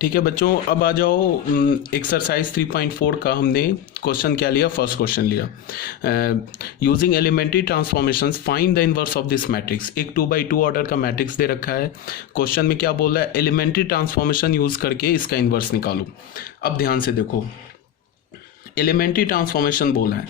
ठीक है बच्चों, अब आ जाओ एक्सरसाइज 3.4 का हमने क्वेश्चन क्या लिया, फर्स्ट क्वेश्चन लिया। Using elementary transformations find the inverse of this matrix. एक 2x2 ऑर्डर का मैट्रिक्स दे रखा है। क्वेश्चन में क्या बोल रहा है, एलिमेंट्री ट्रांसफॉर्मेशन यूज करके इसका इनवर्स निकालो। अब ध्यान से देखो, एलिमेंट्री ट्रांसफॉर्मेशन बोला है,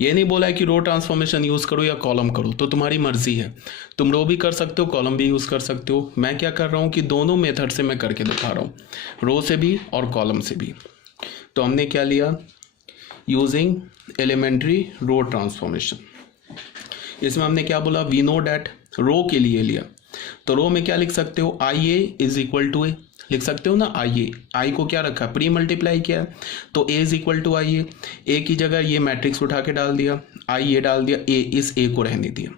ये नहीं बोला है कि रो ट्रांसफॉर्मेशन यूज़ करो या कॉलम करो, तो तुम्हारी मर्जी है, तुम रो भी कर सकते हो, कॉलम भी यूज़ कर सकते हो। मैं क्या कर रहा हूँ कि दोनों मेथड से मैं करके दिखा रहा हूँ, रो से भी और कॉलम से भी। तो हमने क्या लिया, यूजिंग एलिमेंट्री रो ट्रांसफॉर्मेशन। इसमें हमने क्या बोला, वी नो डैट, रो के लिए लिया, तो रो में क्या लिख सकते हो, आई ए इज इक्वल टू ए लिख सकते हो ना। आई को क्या रखा, प्री मल्टीप्लाई किया, तो ए इज इक्वल टू आई ए की जगह ये मैट्रिक्स उठा के डाल दिया, आई ए डाल दिया, ए इस ए को रहने दिया।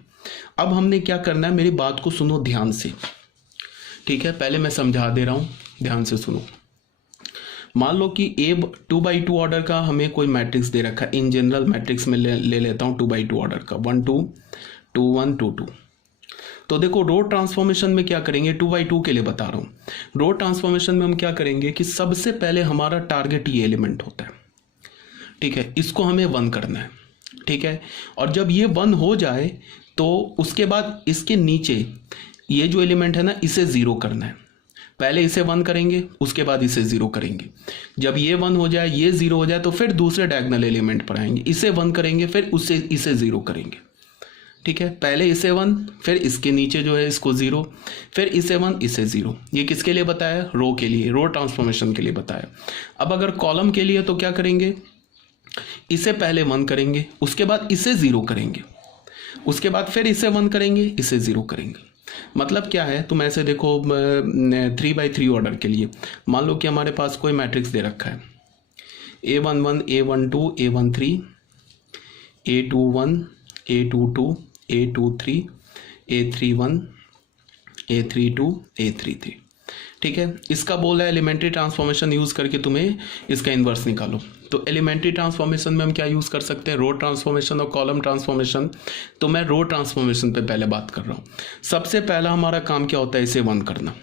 अब हमने क्या करना है, मेरी बात को सुनो ध्यान से, ठीक है, पहले मैं समझा दे रहा हूँ, ध्यान से सुनो। मान लो कि ए 2x2 ऑर्डर का हमें कोई मैट्रिक्स दे रखा है, इन जनरल मैट्रिक्स में ले लेता हूँ 2x2 ऑर्डर का, 1 2 2 1 2 2। तो देखो रो ट्रांसफॉर्मेशन में क्या करेंगे, 2x2 के लिए बता रहा हूँ। रो ट्रांसफॉर्मेशन में हम क्या करेंगे कि सबसे पहले हमारा टारगेट ये एलिमेंट होता है, ठीक है, इसको हमें 1 करना है, ठीक है। और जब ये 1 हो जाए तो उसके बाद इसके नीचे ये जो एलिमेंट है ना, इसे 0 करना है। पहले इसे 1 करेंगे, उसके बाद इसे 0 करेंगे। जब ये 1 हो जाए, ये 0 हो जाए, तो फिर दूसरे डायगोनल एलिमेंट पर आएंगे, इसे 1 करेंगे, फिर उससे इसे 0 करेंगे, ठीक है। पहले इसे 1, फिर इसके नीचे जो है इसको 0, फिर इसे 1 इसे 0। ये किसके लिए बताया, रो के लिए, रो ट्रांसफॉर्मेशन के लिए बताया। अब अगर कॉलम के लिए तो क्या करेंगे, इसे पहले 1 करेंगे, उसके बाद इसे 0 करेंगे, उसके बाद फिर इसे 1 करेंगे, इसे 0 करेंगे। मतलब क्या है, तुम ऐसे देखो 3x3 ऑर्डर के लिए मान लो कि हमारे पास कोई मैट्रिक्स दे रखा है, A11 A12 A13 A21 A22 A23 A31 A32 A33, ठीक है। इसका बोल है एलिमेंट्री ट्रांसफॉर्मेशन यूज करके तुम्हें इसका इन्वर्स निकालो। तो एलिमेंट्री ट्रांसफॉर्मेशन में हम क्या यूज कर सकते हैं, रो ट्रांसफॉर्मेशन और कॉलम ट्रांसफॉर्मेशन। तो मैं रो ट्रांसफॉर्मेशन पे पहले बात कर रहा हूँ। सबसे पहला हमारा काम क्या होता है, इसे 1 करना,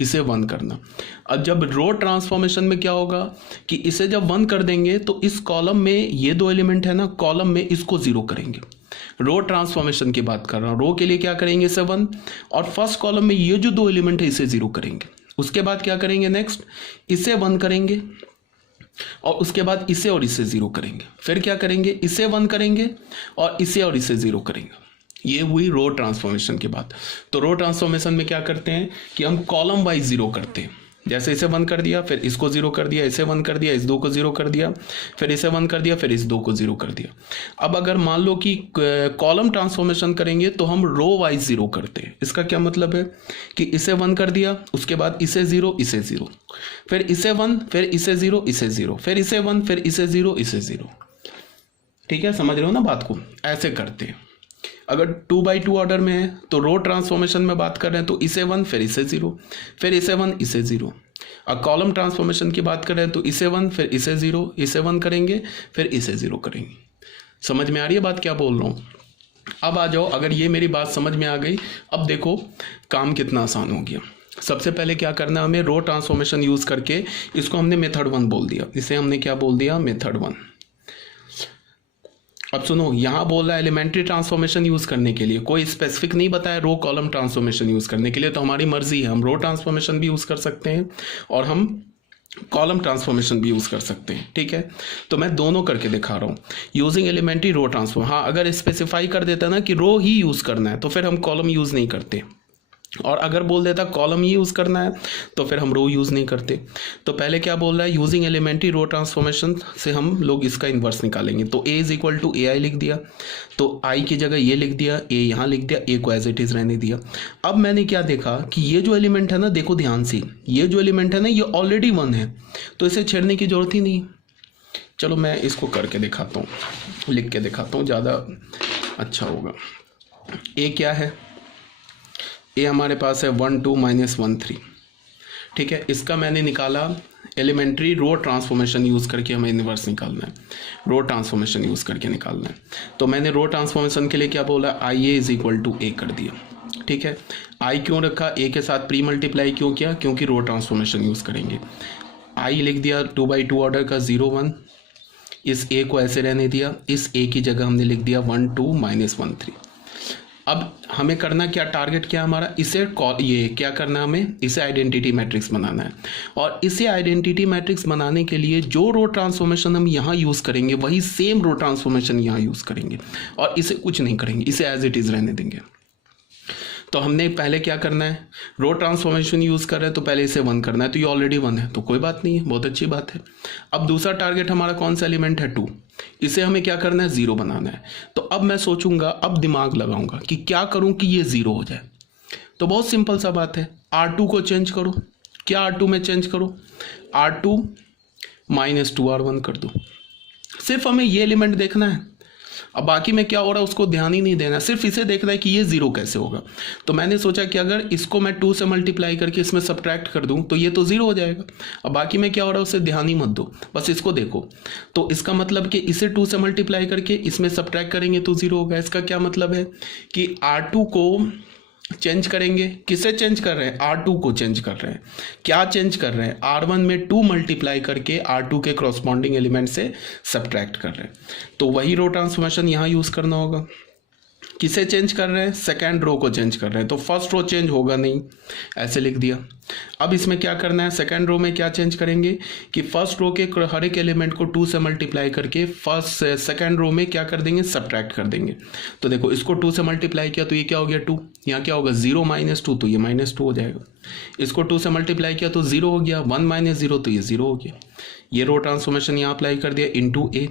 इसे 1 करना। अब जब रो ट्रांसफॉर्मेशन में क्या होगा कि इसे जब 1 कर देंगे तो इस कॉलम में ये 2 एलिमेंट है ना, कॉलम में इसको 0 करेंगे। रो ट्रांसफॉर्मेशन की बात कर रहा हूँ, रो के लिए क्या करेंगे, इसे 1, और फर्स्ट कॉलम में ये जो 2 एलिमेंट है इसे 0 करेंगे। उसके बाद क्या करेंगे, नेक्स्ट इसे 1 करेंगे, और उसके बाद इसे और इसे 0 करेंगे। फिर क्या करेंगे, इसे 1 करेंगे और इसे 0 करेंगे। ये हुई रो ट्रांसफॉर्मेशन की बात। तो रो ट्रांसफॉर्मेशन में क्या करते हैं कि हम कॉलम वाइज 0 करते हैं। जैसे इसे 1 कर दिया, फिर इसको 0 कर दिया, इसे 1 कर दिया, इस 2 को 0 कर दिया, फिर इसे 1 कर दिया, फिर इस 2 को 0 कर दिया। अब अगर मान लो कि कॉलम ट्रांसफॉर्मेशन करेंगे तो हम रो वाइज 0 करते हैं। इसका क्या मतलब है कि इसे 1 कर दिया, उसके बाद इसे 0 इसे 0, फिर इसे 1, फिर इसे 0 इसे 0, फिर इसे 1, फिर इसे 0 इसे 0, ठीक है। समझ रहे हो ना बात को, ऐसे करते हैं। अगर 2x2 ऑर्डर में है तो रो ट्रांसफॉर्मेशन में बात कर रहे हैं तो इसे 1, फिर इसे 0, फिर इसे 1 इसे 0। और कॉलम ट्रांसफॉर्मेशन की बात कर रहे हैं तो इसे 1, फिर इसे 0, इसे 1 करेंगे, फिर इसे 0 करेंगे। समझ में आ रही है बात क्या बोल रहा हूँ। अब आ जाओ, अगर ये मेरी बात समझ में आ गई, अब देखो काम कितना आसान हो गया। सबसे पहले क्या करना है हमें, रो ट्रांसफॉर्मेशन यूज करके इसको हमने मेथड 1 बोल दिया, इसे हमने क्या बोल दिया, मेथड 1। अब सुनो, यहाँ बोल रहा है एलिमेंट्री ट्रांसफॉर्मेशन यूज करने के लिए, कोई स्पेसिफिक नहीं बताया रो कॉलम ट्रांसफॉर्मेशन यूज करने के लिए। तो हमारी मर्जी है, हम रो ट्रांसफॉर्मेशन भी यूज कर सकते हैं और हम कॉलम ट्रांसफॉर्मेशन भी यूज कर सकते हैं, ठीक है। तो मैं दोनों करके दिखा रहा हूँ, यूजिंग एलिमेंट्री रो ट्रांसफॉर्म। हाँ, अगर स्पेसिफाई कर देता ना कि रो ही यूज करना है तो फिर हम कॉलम यूज नहीं करते, और अगर बोल देता कॉलम ही यूज़ करना है तो फिर हम रो यूज़ नहीं करते। तो पहले क्या बोल रहा है, यूजिंग एलिमेंट्री रो ट्रांसफॉर्मेशन से हम लोग इसका इन्वर्स निकालेंगे। तो ए इज इक्वल टू ए आई लिख दिया, तो आई की जगह ये लिख दिया, ए यहाँ लिख दिया, ए को एज इट इज़ रहने दिया। अब मैंने क्या देखा कि ये जो एलिमेंट है ना, देखो ध्यान से, ये जो एलिमेंट है ना, ये ऑलरेडी 1 है, तो इसे छेड़ने की जरूरत ही नहीं। चलो मैं इसको करके दिखाता हूँ, लिख के दिखाता हूँ, ज़्यादा अच्छा होगा। ए क्या है, ये हमारे पास है 1 2 -1 3, ठीक है। इसका मैंने निकाला एलिमेंट्री रो ट्रांसफॉर्मेशन यूज़ करके, हमें इन्वर्स निकालना है, रो ट्रांसफॉर्मेशन यूज़ करके निकालना है। तो मैंने रो ट्रांसफॉर्मेशन के लिए क्या बोला, आई ए इज इक्वल टू ए कर दिया, ठीक है। आई क्यों रखा, ए के साथ प्री मल्टीप्लाई क्यों किया, क्योंकि रो ट्रांसफॉर्मेशन यूज़ करेंगे। आई लिख दिया 2/2 ऑर्डर का 0 1, इस ए को ऐसे रहने दिया, इस ए की जगह हमने लिख दिया 1 2 -1 3। अब हमें करना क्या, टारगेट क्या हमारा, इसे ये क्या करना है, हमें इसे आइडेंटिटी मैट्रिक्स बनाना है। और इसे आइडेंटिटी मैट्रिक्स बनाने के लिए जो रो ट्रांसफॉर्मेशन हम यहाँ यूज़ करेंगे वही सेम रो ट्रांसफॉर्मेशन यहाँ यूज़ करेंगे और इसे कुछ नहीं करेंगे, इसे एज इट इज़ रहने देंगे। तो हमने पहले क्या करना है, रो ट्रांसफॉर्मेशन यूज़ कर रहे हैं तो पहले इसे 1 करना है, तो ये ऑलरेडी 1 है तो कोई बात नहीं है, बहुत अच्छी बात है। अब दूसरा टारगेट हमारा कौन सा एलिमेंट है, 2, इसे हमें क्या करना है, 0 बनाना है। तो अब मैं सोचूंगा, अब दिमाग लगाऊंगा कि क्या करूं कि ये 0 हो जाए। तो बहुत सिंपल सा बात है, R2 को चेंज करो। क्या R2 में चेंज करो, R2 -2R1 कर दो। सिर्फ हमें ये एलिमेंट देखना है, अब बाकी में क्या हो रहा है उसको ध्यान ही नहीं देना, सिर्फ इसे देखना है कि ये 0 कैसे होगा। तो मैंने सोचा कि अगर इसको मैं 2 से मल्टीप्लाई करके इसमें सब्ट्रैक्ट कर दूं तो ये तो 0 हो जाएगा। अब बाकी में क्या हो रहा है उसे ध्यान ही मत दो, बस इसको देखो। तो इसका मतलब कि इसे 2 से मल्टीप्लाई करके इसमें सब्ट्रैक्ट करेंगे तो 0 होगा। इसका क्या मतलब है कि R2 को चेंज करेंगे, किसे चेंज कर रहे हैं, R2 को चेंज कर रहे हैं। क्या चेंज कर रहे हैं, R1 में 2 मल्टीप्लाई करके R2 के करस्पॉन्डिंग एलिमेंट से सब्ट्रैक्ट कर रहे हैं। तो वही रो ट्रांसफॉर्मेशन यहाँ यूज़ करना होगा। किसे चेंज कर रहे हैं, सेकेंड रो को चेंज कर रहे हैं, तो फर्स्ट रो चेंज होगा नहीं, ऐसे लिख दिया। अब इसमें क्या करना है, सेकेंड रो में क्या चेंज करेंगे कि फर्स्ट रो के हर एक एलिमेंट को 2 से मल्टीप्लाई करके सेकेंड रो में क्या कर देंगे, सब्ट्रैक्ट कर देंगे। तो देखो इसको 2 से मल्टीप्लाई किया तो ये क्या हो गया 2, यहाँ क्या होगा 0 -2 तो ये -2 हो जाएगा। इसको 2 से मल्टीप्लाई किया तो 0 हो गया, 1 - 0 तो ये 0 हो गया। ये रो ट्रांसफॉर्मेशन यहाँ अप्लाई कर दिया इंटू ए।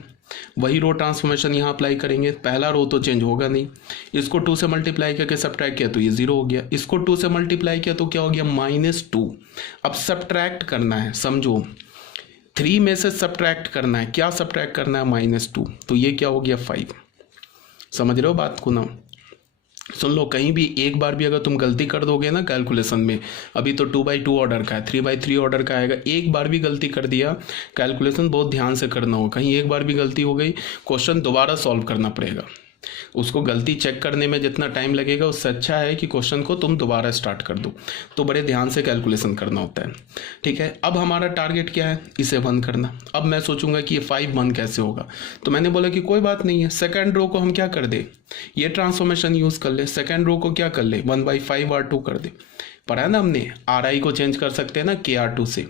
वही रो ट्रांसफॉर्मेशन यहाँ अप्लाई करेंगे, पहला रो तो चेंज होगा नहीं, इसको 2 से मल्टीप्लाई करके सब्ट्रैक्ट किया तो ये 0 हो गया, इसको 2 से मल्टीप्लाई किया तो क्या हो गया -2। अब सब्ट्रैक्ट करना है, समझो 3 में से सब्ट्रैक्ट करना है, क्या सब्ट्रैक्ट करना है, -2, तो ये क्या हो गया 5। समझ रहे हो बात को ना, सुन लो, कहीं भी एक बार भी अगर तुम गलती कर दोगे ना कैलकुलेशन में, अभी तो 2/2 ऑर्डर का है, 3/3 ऑर्डर का आएगा, एक बार भी गलती कर दिया, कैलकुलेशन बहुत ध्यान से करना होगा, कहीं एक बार भी गलती हो गई क्वेश्चन दोबारा सॉल्व करना पड़ेगा। उसको गलती चेक करने में जितना टाइम लगेगा उससे अच्छा है कि क्वेश्चन को तुम दोबारा स्टार्ट कर दो। तो बड़े ध्यान से कैलकुलेशन करना होता है, ठीक है। अब हमारा टारगेट क्या है, इसे 1 करना। अब मैं सोचूंगा कि ये 5 1 कैसे होगा, तो मैंने बोला कि कोई बात नहीं है, सेकेंड रो को हम क्या कर दे, ये ट्रांसफॉर्मेशन यूज कर ले, सेकेंड रो को क्या कर ले 1/5 R2 कर दे। पढ़ा है ना हमने, RI को चेंज कर सकते हैं ना KR2 से,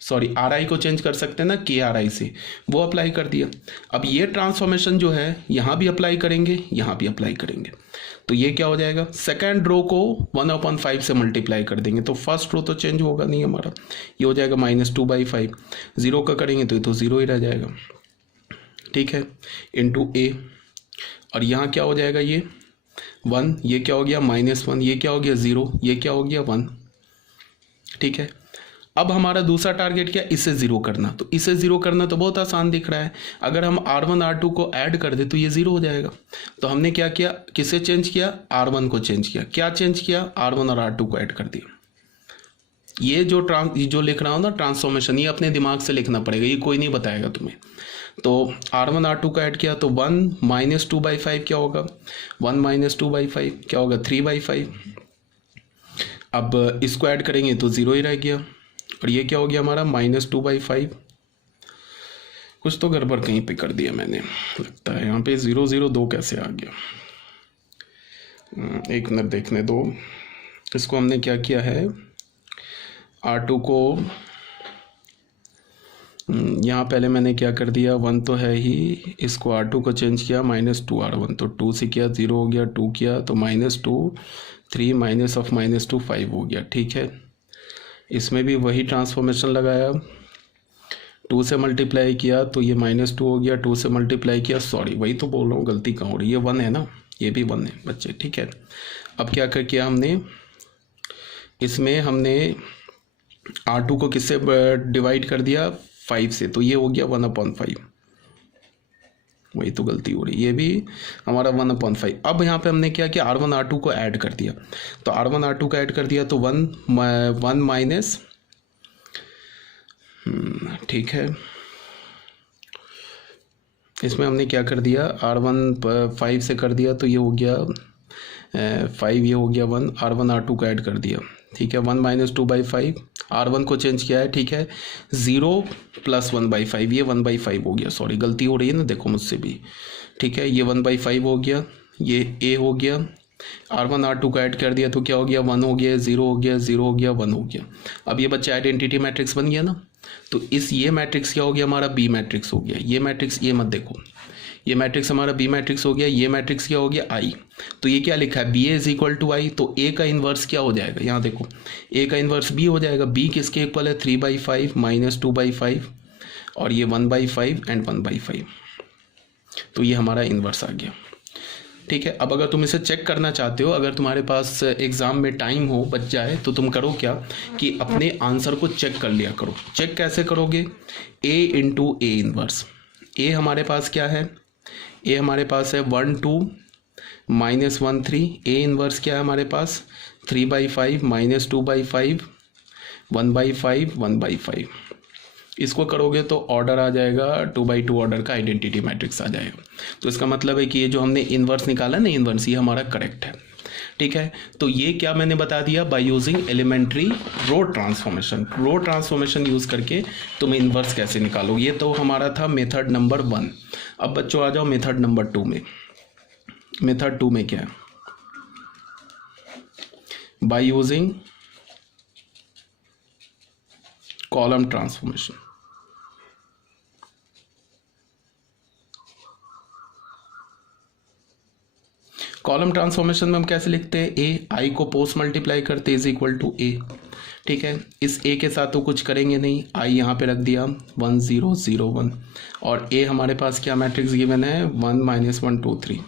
सॉरी RI को चेंज कर सकते हैं ना KRI से, वो अप्लाई कर दिया। अब ये ट्रांसफॉर्मेशन जो है यहाँ भी अप्लाई करेंगे, यहाँ भी अप्लाई करेंगे, तो ये क्या हो जाएगा, सेकेंड रो को 1/5 से मल्टीप्लाई कर देंगे तो फर्स्ट रो तो चेंज होगा नहीं हमारा, ये हो जाएगा -2/5। 0 का करेंगे तो ये तो 0 ही रह जाएगा, ठीक है, इंटू ए। और यहाँ क्या हो जाएगा, ये 1, ये क्या हो गया -1, ये क्या हो गया 0, ये क्या हो गया 1, ठीक है। अब हमारा दूसरा टारगेट क्या, इसे 0 करना। तो इसे 0 करना तो बहुत आसान दिख रहा है, अगर हम R1 R2 को ऐड कर दे तो ये 0 हो जाएगा। तो हमने क्या किया, किसे चेंज किया, R1 को चेंज किया। क्या चेंज किया, R1 और R2 को ऐड कर दिया। ये जो लिख रहा हूँ ना ट्रांसफॉर्मेशन, ये अपने दिमाग से लिखना पड़ेगा, ये कोई नहीं बताएगा तुम्हें। तो R1 R2 को ऐड किया तो 1 -2/5 क्या होगा, 1 -2/5 क्या होगा 3/5। अब इसको ऐड करेंगे तो 0 ही रह गया, और ये क्या हो गया हमारा -2/5। कुछ तो गड़बड़ कहीं पे कर दिया मैंने, लगता है यहाँ पे 0 0 2 कैसे आ गया, एक मिनट देखने दो। इसको हमने क्या किया है, R2 को यहाँ पहले मैंने क्या कर दिया, 1 तो है ही, इसको R2 को चेंज किया -2R1, तो 2 से किया 0 हो गया, 2 किया तो -2, 3 -2 5 हो गया, ठीक है। इसमें भी वही ट्रांसफॉर्मेशन लगाया, 2 से मल्टीप्लाई किया तो ये -2 हो गया, 2 से मल्टीप्लाई किया, सॉरी वही तो बोल रहा हूँ, गलती कहाँ हो रही है, 1 है ना, ये भी 1 है बच्चे, ठीक है। अब क्या कर किया हमने, इसमें हमने R2 को किससे डिवाइड कर दिया, 5 से, तो ये हो गया 1/5, वही तो गलती हो रही, ये भी हमारा 1/5। अब यहाँ पे हमने क्या किया, R1 R2 को ऐड कर दिया, तो R1 R2 को ऐड कर दिया तो 1 माइनस, ठीक है। इसमें हमने क्या कर दिया, R1 5 से कर दिया तो ये हो गया 5, ये हो गया 1, R1 R2 को ऐड कर दिया, ठीक है। 1 -2/5 R1 को चेंज किया है, ठीक है। 0 प्लस 1/5, ये 1/5 हो गया, सॉरी गलती हो रही है ना, देखो मुझसे भी, ठीक है। ये 1/5 हो गया, ये A हो गया, R1 R2 को ऐड कर दिया तो क्या हो गया, 1 हो गया, 0 हो गया, 0 हो गया, 1 हो गया। अब ये बच्चा आइडेंटिटी मैट्रिक्स बन गया ना। तो ये मैट्रिक्स क्या हो गया हमारा, बी मैट्रिक्स हो गया। ये मैट्रिक्स, ये मत देखो, ये मैट्रिक्स हमारा बी मैट्रिक्स हो गया। ये मैट्रिक्स क्या हो गया, आई। तो ये क्या लिखा है, बी इज इक्वल टू आई। तो ए का इन्वर्स क्या हो जाएगा, यहाँ देखो, ए का इन्वर्स बी हो जाएगा। बी किसके इक्वल है, 3/5 माइनस 2/5, और ये 1/5 एंड 1/5। तो ये हमारा इन्वर्स आ गया, ठीक है। अब अगर तुम इसे चेक करना चाहते हो, अगर तुम्हारे पास एग्जाम में टाइम हो, बच जाए, तो तुम करो क्या कि अपने आंसर को चेक कर लिया करो। चेक कैसे करोगे, ए इंटू ए इन्वर्स। ए हमारे पास क्या है, ए हमारे पास है 1 2 माइनस 1 3। ए इन्वर्स क्या है हमारे पास, 3/5 माइनस 2/5, 1/5, 1/5। इसको करोगे तो ऑर्डर आ जाएगा 2/2 ऑर्डर का आइडेंटिटी मैट्रिक्स आ जाएगा। तो इसका मतलब है कि ये जो हमने इन्वर्स निकाला ना, इन्वर्स, ये हमारा करेक्ट है, ठीक है। तो ये क्या मैंने बता दिया, by using elementary row transformation. Row transformation use करके तुम इन्वर्स कैसे निकालो। ये तो हमारा था मेथड नंबर 1। अब बच्चों आ जाओ मेथड नंबर 2 में। मेथड 2 में क्या है, by using column transformation. Column transformation में हम कैसे लिखते हैं, ए आई को पोस्ट मल्टीप्लाई करते इज इक्वल टू ए, ठीक है। इस ए के साथ तो कुछ करेंगे नहीं, आई यहाँ पे रख दिया 1 0 0 1, और ए हमारे पास क्या मैट्रिक्स गिवन है, 1 -1 2 3,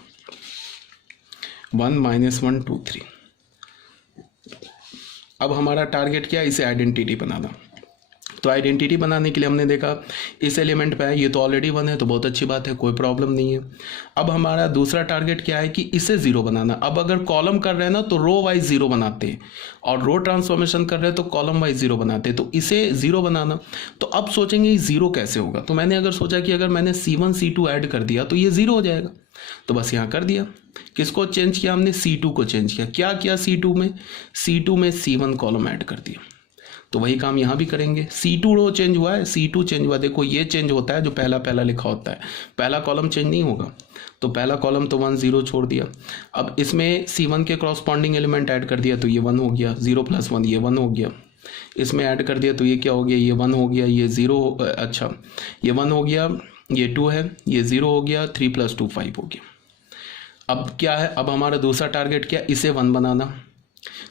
1 -1 2 3। अब हमारा टारगेट क्या है, इसे आइडेंटिटी बनाना। तो आइडेंटिटी बनाने के लिए हमने देखा इस एलिमेंट पे है, ये तो ऑलरेडी 1 है, तो बहुत अच्छी बात है, कोई प्रॉब्लम नहीं है। अब हमारा दूसरा टारगेट क्या है कि इसे 0 बनाना। अब अगर कॉलम कर रहे हैं ना तो रो वाइज 0 बनाते हैं, और रो ट्रांसफॉर्मेशन कर रहे हैं तो कॉलम वाइज 0 बनाते हैं। तो इसे 0 बनाना, तो अब सोचेंगे 0 कैसे होगा। तो मैंने अगर सोचा कि अगर मैंने C1 C2 ऐड कर दिया तो ये 0 हो जाएगा, तो बस यहाँ कर दिया। किसको चेंज किया हमने, C2 को चेंज किया। क्या किया C2 में, C2 में C1 कॉलम ऐड कर दिया। तो वही काम यहाँ भी करेंगे। C2 रो चेंज हुआ है, C2 चेंज हुआ, देखो ये चेंज होता है जो पहला लिखा होता है, पहला कॉलम चेंज नहीं होगा। तो पहला कॉलम तो 1 0 छोड़ दिया। अब इसमें C1 के क्रॉसपॉन्डिंग एलिमेंट ऐड कर दिया तो ये 1 हो गया, 0 + 1 ये 1 हो गया। इसमें ऐड कर दिया तो ये क्या हो गया, ये 1 हो गया, ये 0, अच्छा ये 1 हो गया, ये 2 है, ये 0 हो गया, 3 + 2 5 हो गया। अब क्या है, अब हमारा दूसरा टारगेट क्या, इसे 1 बनाना।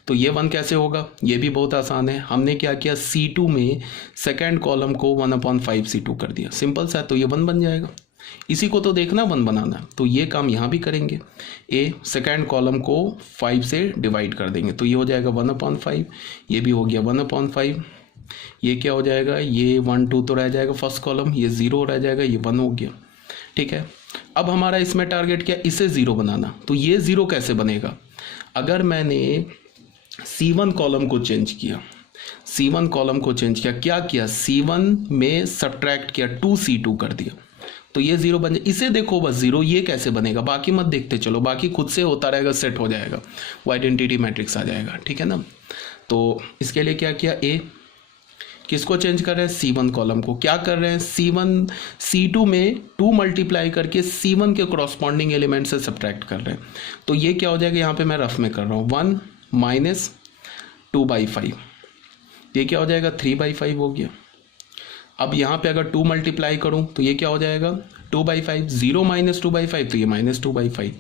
तो ये 1 कैसे होगा, ये भी बहुत आसान है। हमने क्या किया, C2 में सेकेंड कॉलम को 1/5 C2 कर दिया, सिंपल सा, तो ये 1 बन जाएगा। इसी को तो देखना 1 बनाना, तो ये काम यहाँ भी करेंगे। ए सेकेंड कॉलम को 5 से डिवाइड कर देंगे तो ये हो जाएगा 1/5, ये भी हो गया 1/5। ये क्या हो जाएगा, ये 1 2 तो रह जाएगा फर्स्ट कॉलम, ये 0 रह जाएगा, ये 1 हो गया, ठीक है। अब हमारा इसमें टारगेट क्या, इसे 0 बनाना। तो ये 0 कैसे बनेगा, अगर मैंने C1 कॉलम को चेंज किया, C1 कॉलम को चेंज किया, क्या किया, C1 में सब्ट्रैक्ट किया, 2 C2 कर दिया, तो ये 0 बन जाए। इसे देखो बस 0, ये कैसे बनेगा, बाकी मत देखते चलो, बाकी खुद से होता रहेगा, सेट हो जाएगा, वो आइडेंटिटी मैट्रिक्स आ जाएगा, ठीक है ना। तो इसके लिए क्या किया, ए किसको चेंज कर रहे हैं, C1 कॉलम को। क्या कर रहे हैं, C1 C2 में 2 मल्टीप्लाई करके C1 के क्रॉसपॉन्डिंग एलिमेंट से सब्ट्रैक्ट कर रहे हैं। तो ये क्या हो जाएगा, यहाँ पे मैं रफ में कर रहा हूँ, 1 - 2/5, ये क्या हो जाएगा, 3/5 हो गया। अब यहाँ पे अगर 2 मल्टीप्लाई करूँ तो ये क्या हो जाएगा, 2/5, 0 - 2/5 तो ये -2/5,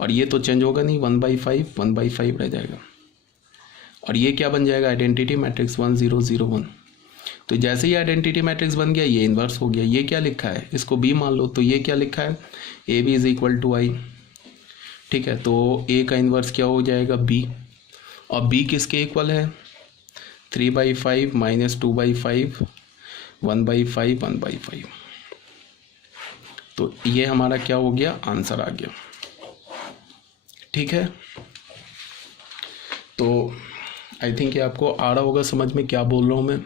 और ये तो चेंज होगा नहीं, 1/5 1/5 रह जाएगा, और ये क्या बन जाएगा, आइडेंटिटी मैट्रिक्स 1 0 0 1। तो जैसे ही आइडेंटिटी मैट्रिक्स बन गया, ये इन्वर्स हो गया। ये क्या लिखा है, इसको B मान लो, तो ये क्या लिखा है, AB = I, ठीक है। तो A का इन्वर्स क्या हो जाएगा, B, और B किसके इक्वल है, 3/5 - 2/5, 1/5 1/5। तो ये हमारा क्या हो गया, आंसर आ गया, ठीक है। तो आई थिंक ये आपको आ रहा होगा समझ में क्या बोल रहा हूँ मैं।